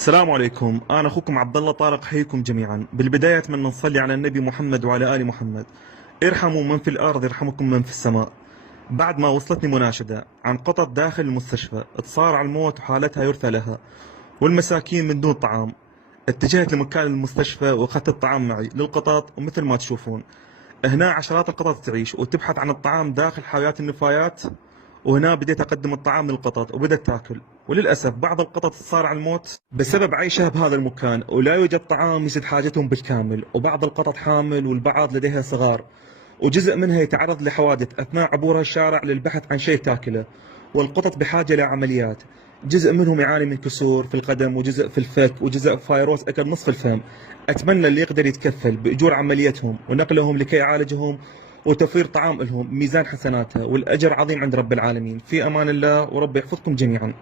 السلام عليكم، أنا أخوكم عبد الله طارق، حييكم جميعا. بالبداية أتمنى نصلي على النبي محمد وعلى آل محمد. ارحموا من في الأرض يرحمكم من في السماء. بعد ما وصلتني مناشدة عن قطط داخل المستشفى تصارع الموت وحالتها يرثى لها، والمساكين من دون طعام، اتجهت لمكان المستشفى وأخذت الطعام معي للقطط. ومثل ما تشوفون هنا عشرات القطط تعيش وتبحث عن الطعام داخل حاويات النفايات، وهنا بديت أقدم الطعام للقطط وبدأت تاكل. وللأسف بعض القطط تصارع الموت بسبب عيشها بهذا المكان ولا يوجد طعام يسد حاجتهم بالكامل، وبعض القطط حامل والبعض لديها صغار، وجزء منها يتعرض لحوادث أثناء عبورها الشارع للبحث عن شيء تاكله. والقطط بحاجة لعمليات، جزء منهم يعاني من كسور في القدم، وجزء في الفك، وجزء فيروس أكل نصف الفم. أتمنى اللي يقدر يتكفل بأجور عمليتهم ونقلهم لكي يعالجهم وتوفير طعام لهم ميزان حسناته، والأجر عظيم عند رب العالمين. في أمان الله ورب يحفظكم جميعا.